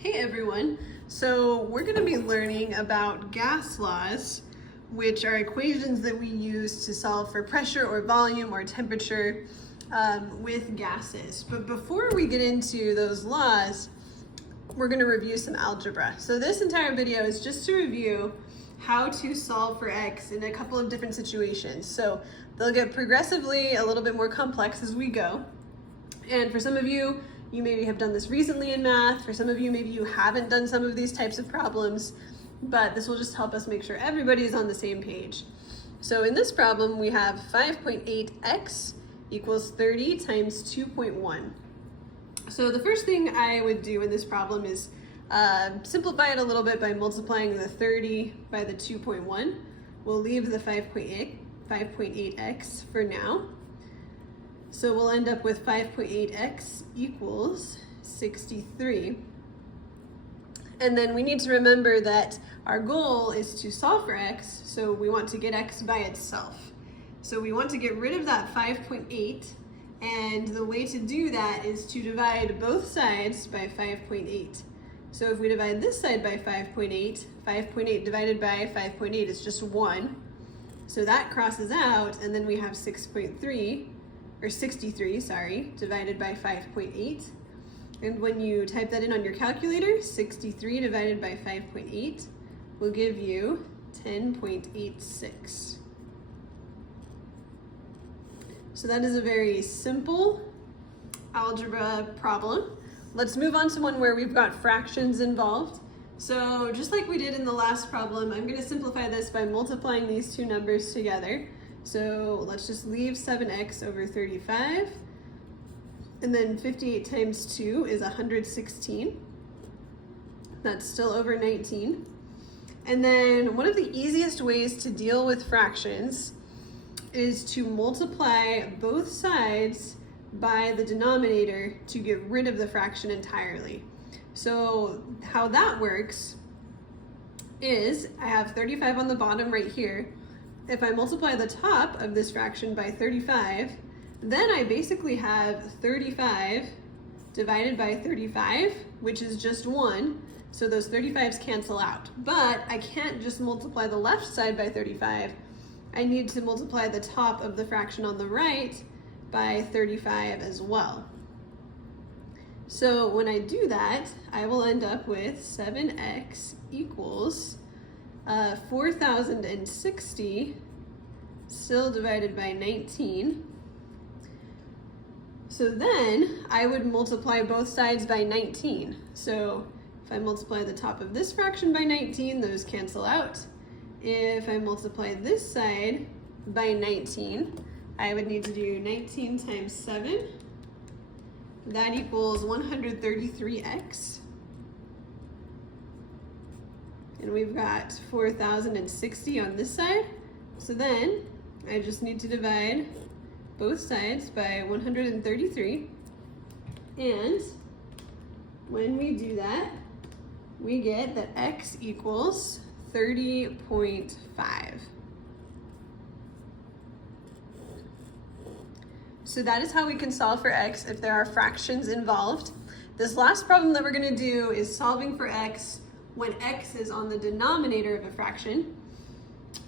Hey everyone! So we're going to be learning about gas laws, which are equations that we use to solve for pressure or volume or temperature with gases. But before we get into those laws, we're going to review some algebra. So this entire video is just to review how to solve for x in a couple of different situations. So they'll get progressively a little bit more complex as we go. And for some of you, you maybe have done this recently in math. For some of you, maybe you haven't done some of these types of problems, but this will just help us make sure everybody is on the same page. So in this problem, we have 5.8x equals 30 times 2.1. So the first thing I would do in this problem is simplify it a little bit by multiplying the 30 by the 2.1. We'll leave the 5.8x for now. So we'll end up with 5.8x equals 63. And then we need to remember that our goal is to solve for x, so we want to get x by itself. So we want to get rid of that 5.8, and the way to do that is to divide both sides by 5.8. So if we divide this side by 5.8, 5.8 divided by 5.8 is just 1. So that crosses out, and then we have 63, divided by 5.8. And when you type that in on your calculator, 63 divided by 5.8 will give you 10.86. So that is a very simple algebra problem. Let's move on to one where we've got fractions involved. So just like we did in the last problem, I'm going to simplify this by multiplying these two numbers together. So let's just leave 7x over 35, and then 58 times 2 is 116. That's still over 19. And then one of the easiest ways to deal with fractions is to multiply both sides by the denominator to get rid of the fraction entirely. So how that works is I have 35 on the bottom right here. If I multiply the top of this fraction by 35, then I basically have 35 divided by 35, which is just 1. So those 35s cancel out. But I can't just multiply the left side by 35. I need to multiply the top of the fraction on the right by 35 as well. So when I do that, I will end up with 7x equals 4,060, still divided by 19. So then I would multiply both sides by 19. So if I multiply the top of this fraction by 19, those cancel out. If I multiply this side by 19, I would need to do 19 times 7. That equals 133x. And we've got 4,060 on this side. So then I just need to divide both sides by 133. And when we do that, we get that x equals 30.5. So that is how we can solve for x if there are fractions involved. This last problem that we're going to do is solving for x when x is on the denominator of a fraction.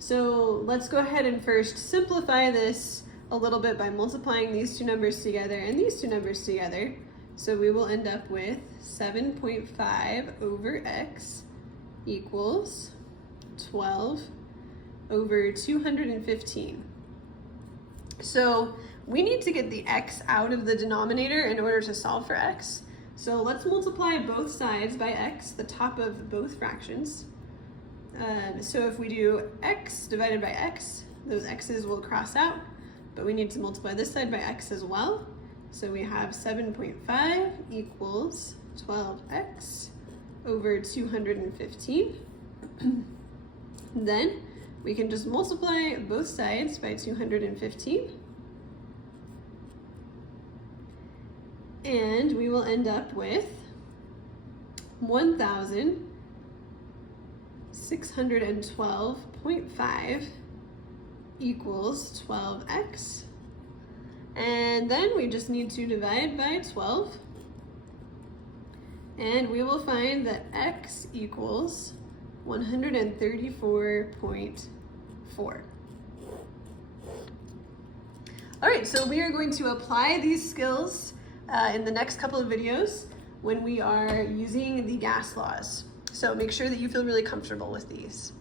So let's go ahead and first simplify this a little bit by multiplying these two numbers together and these two numbers together. So we will end up with 7.5 over x equals 12 over 215. So we need to get the x out of the denominator in order to solve for x. So let's multiply both sides by x, the top of both fractions. So if we do x divided by x, those x's will cross out, but we need to multiply this side by x as well. So we have 7.5 equals 12x over 215. Then we can just multiply both sides by 215. And we will end up with 1,612.5 equals 12x. And then we just need to divide by 12. And we will find that x equals 134.4. All right, so we are going to apply these skills in the next couple of videos when we are using the gas laws. So make sure that you feel really comfortable with these.